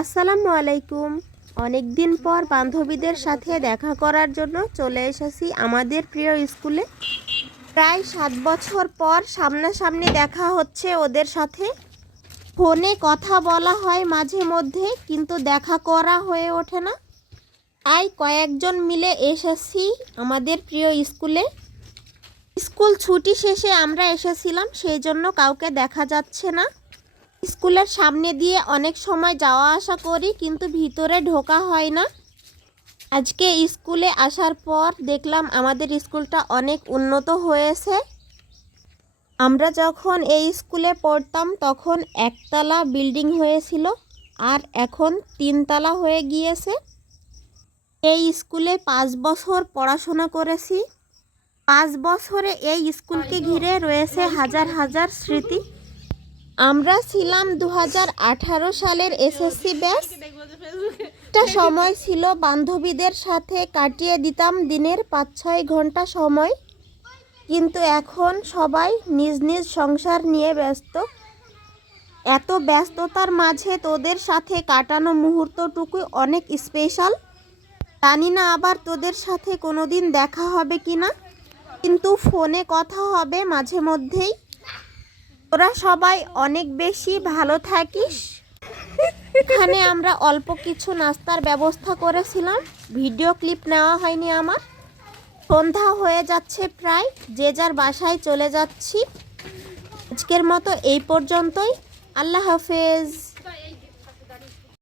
আসসালামু আলাইকুম। অনেক দিন পর বান্ধবীদের সাথে দেখা করার জন্য চলে এসেছি আমাদের প্রিয় স্কুলে। প্রায় 7 বছর পর সামনাসামনি দেখা হচ্ছে ওদের সাথে। ফোনে কথা বলা হয় মাঝে মধ্যে, কিন্তু দেখা করা হয়ে ওঠে না। তাই কয়েকজন মিলে এসেছি আমাদের প্রিয় স্কুলে। স্কুল ছুটি শেষে আমরা এসেছিলাম, সেই জন্য কাউকে দেখা যাচ্ছে না। স্কুলের সামনে দিয়ে অনেক সময় যাওয়া আসা করি, কিন্তু ভিতরে ঢোকা হয় না। আজকে স্কুলে আসার পর দেখলাম আমাদের স্কুলটা অনেক উন্নত হয়েছে। আমরা যখন এই স্কুলে পড়তাম তখন একতলা বিল্ডিং হয়েছিল, আর এখন 3তলা হয়ে গিয়েছে। এই স্কুলে 5 বছর পড়াশোনা করেছি। 5 বছরে এই স্কুলকে ঘিরে রয়েছে হাজার হাজার স্মৃতি। আমরা ছিলাম 2018 সালের এসএসসি ব্যাচ। একটা সময় ছিল বান্ধবীদের সাথে কাটিয়ে দিতাম দিনের 5-6 ঘন্টা সময়, কিন্তু এখন সবাই নিজ নিজ সংসার নিয়ে ব্যস্ত। এত ব্যস্ততার মাঝে তোদের সাথে কাটানো মুহূর্তটুকু অনেক স্পেশাল। জানি না আবার তোদের সাথে কোনোদিন দেখা হবে কিনা, কিন্তু ফোনে কথা হবে মাঝে মধ্যেই। তোরা সবাই অনেক বেশি ভালো থাকিস। এখানে আমরা অল্প কিছু নাস্তার ব্যবস্থা করেছিলাম, ভিডিও ক্লিপ নেওয়া হয়নি আমার। সন্ধ্যা হয়ে যাচ্ছে প্রায়, যে যার বাসায় চলে যাচ্ছি। আজকের মতো এই পর্যন্তই। আল্লাহ হাফেজ।